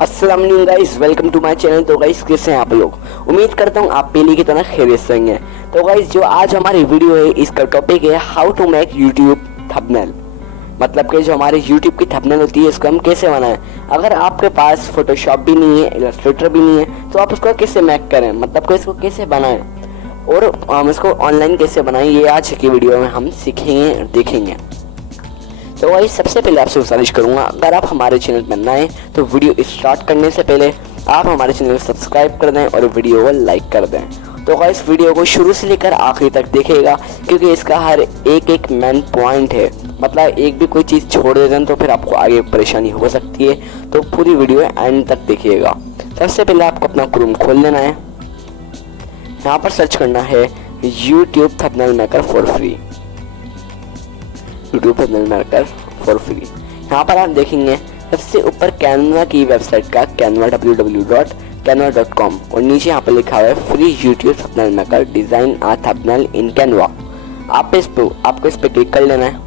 अस्सलाम वालेकुम guys, welcome to my channel. तो गाइस कैसे हैं आप लोग? उम्मीद करता हूँ आप पहले की तरह खैरियत से होंगे। तो गाइस जो आज हमारी वीडियो है इसका टॉपिक है how to make YouTube thumbnail. मतलब कि जो हमारी यूट्यूब की थंबनेल होती है इसको हम कैसे बनाएं। अगर आपके पास फोटोशॉप भी नहीं है, इलस्ट्रेटर भी नहीं है, तो आप उसको कैसे मेक करें, मतलब कि इसको कैसे बनाएं और हम इसको ऑनलाइन कैसे बनाएं, ये आज की वीडियो में हम सीखेंगे और देखेंगे। तो भाई सबसे पहले आपसे गुजारिश करूंगा, अगर आप हमारे चैनल पर नए हैं तो वीडियो स्टार्ट करने से पहले आप हमारे चैनल को सब्सक्राइब कर दें और वीडियो को लाइक कर दें। तो भाई इस वीडियो को शुरू से लेकर आखिरी तक देखिएगा, क्योंकि इसका हर एक मेन पॉइंट है। मतलब एक भी कोई चीज़ छोड़ देते हैं तो फिर आपको आगे परेशानी हो सकती है। तो पूरी वीडियो एंड तक देखिएगा। सबसे पहले आपको अपना क्रोम खोल लेना है। यहाँ पर सर्च करना है YouTube thumbnail maker for free. YouTube thumbnail maker for free. यहाँ पर आप देखेंगे सबसे ऊपर कैनवा की वेबसाइट का कैनवा www.canva.com और नीचे यहाँ पर लिखा हुआ है free YouTube thumbnail maker design a thumbnail in Canva. आपको इस पे क्लिक कर लेना है।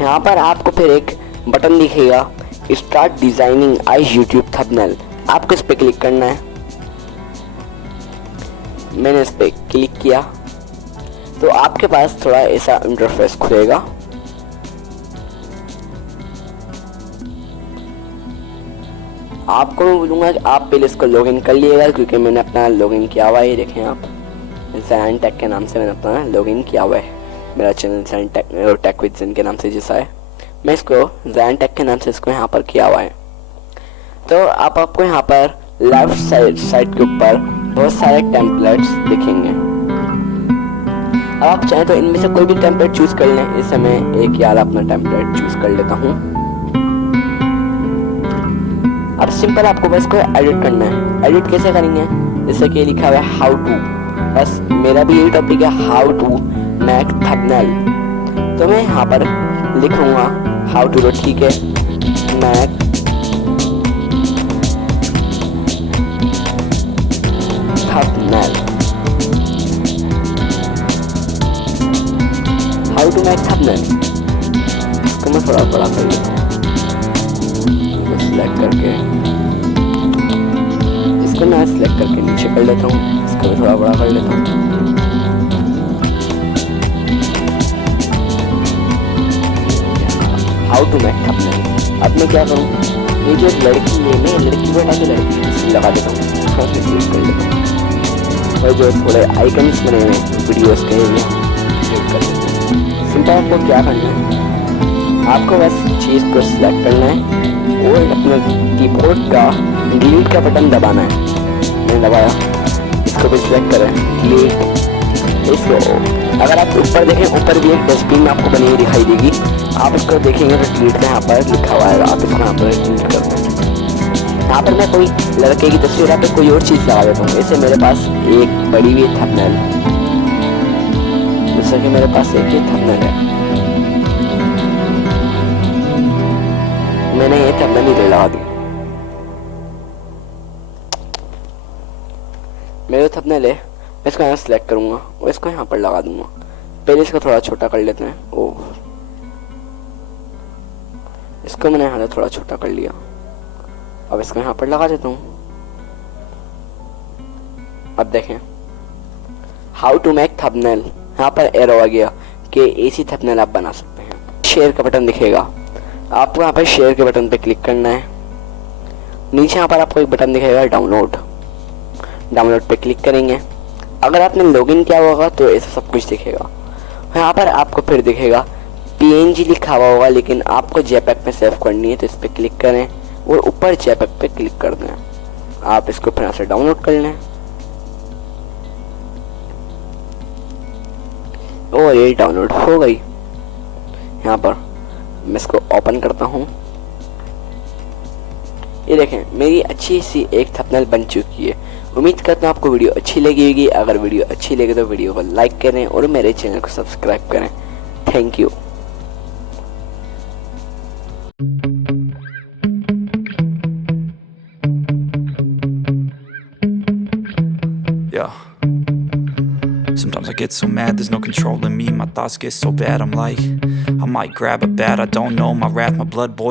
यहाँ पर आपको फिर एक बटन दिखेगा start designing a YouTube thumbnail. आपको इस पे क्लिक करना है। मैंने इस पे क्लिक किया तो आपके पास थोड़ा ऐसा इंटरफेस खुलेगा। आपको मैं बोलूँगा कि आप पहले इसको लॉगिन कर लिएगा, क्योंकि मैंने अपना लॉगिन किया हुआ है। देखें आप, ज़ैन टेक के नाम से मैंने अपना लॉगिन किया हुआ है। मेरा चैनल ज़ैन टेक विद ज़ैन के नाम से जैसा है, मैं इसको ज़ैन टेक के नाम से इसको यहाँ पर किया हुआ है। तो आपको यहाँ पर लेफ्ट साइड के ऊपर बहुत सारे टेम्पलेट्स दिखेंगे। अब आप चाहें तो इनमें से कोई भी टेम्पलेट चूज कर लें। इस समय एक यार अपना टेम्पलेट चूज कर लेता हूँ। अब सिंपल आपको बस को एडिट करना है। एडिट कैसे करेंगे, जैसे कि लिखा हुआ है हाउ टू। बस मेरा भी यही टॉपिक है, हाउ टू मेक थंबनेल। तो मैं यहाँ पर लिखूंगा हाउ टू, तो ठीक है, make thumbnail. How to make thumbnail, इसको मैं थोड़ा बड़ा कर लेता हूँ। सिलेक्ट करके इसको मैं सिलेक्ट करके नीचे कर लेता हूँ। इसको मैं थोड़ा बड़ा कर लेता हूँ। How to make thumbnail. अब मैं क्या करूँ, ये जो लड़की है, मैं लड़की को हटा के लड़की लगा देता हूँ। थोड़ा सा क्लिक कर लेता हूँ और जो थोड़े आइकन्स बने हुए हैं वीडियोस के लिए क्लिक कर लेते हैं। सिंपल आपको क्या करना है, आपको बस चीज़ को सिलेक्ट करना है और अपने कीबोर्ड का डिलीट का बटन दबाना है। मैंने दबाया, इसको भी सिलेक्ट करें, डिलीट। इसको अगर आप ऊपर देखें, ऊपर भी एक डस्टबिन आपको बनी हुई दिखाई देगी। आप इसको देखेंगे तो डिलीट का यहाँ पर लिखा हुआ है, आप इसको यहाँ पर डिलीट कर दें। यहाँ पर मैं कोई लड़के की तस्वीर यहाँ पे कोई और चीज़ लगा देता हूँ। ऐसे मेरे पास एक बड़ी हुई थंबनेल, जैसे कि मेरे पास एक ही थंबनेल है, मैंने ये थंबनेल इधर लगा दी। मेरे थंबनेल है, मैं इसको यहाँ सेलेक्ट करूँगा और इसको यहाँ पर लगा दूंगा। पहले इसको थोड़ा छोटा कर लेते हैं। ओह, इसको मैंने यहाँ थोड़ा छोटा कर लिया। अब इसको यहाँ पर लगा देता हूँ। अब देखें हाउ टू मेक थंबनेल, यहाँ पर एरो आ गया कि ऐसी थंबनेल आप बना सकते हैं। शेयर का बटन दिखेगा, आपको यहाँ पर शेयर के बटन पे क्लिक करना है। नीचे यहाँ पर आपको एक बटन दिखेगा डाउनलोड पे क्लिक करेंगे। अगर आपने लॉगिन किया होगा तो ऐसा सब कुछ दिखेगा। यहाँ पर आपको फिर दिखेगा PNG लिखा हुआ होगा, लेकिन आपको JPEG में सेव करनी है, तो इस पर क्लिक करें और ऊपर JPEG पे क्लिक कर दें। आप इसको फिर से डाउनलोड कर लें और ये डाउनलोड हो गई। यहाँ पर मैं इसको ओपन करता हूँ। ये देखें मेरी अच्छी सी एक थंबनेल बन चुकी है। उम्मीद करता हूँ आपको वीडियो अच्छी लगी होगी। अगर वीडियो अच्छी लगे तो वीडियो को लाइक करें और मेरे चैनल को सब्सक्राइब करें। Thank you. Sometimes I get so mad, there's no controlling me. My thoughts get so bad, I'm like, I might grab a bat, I don't know, my wrath, my blood boils.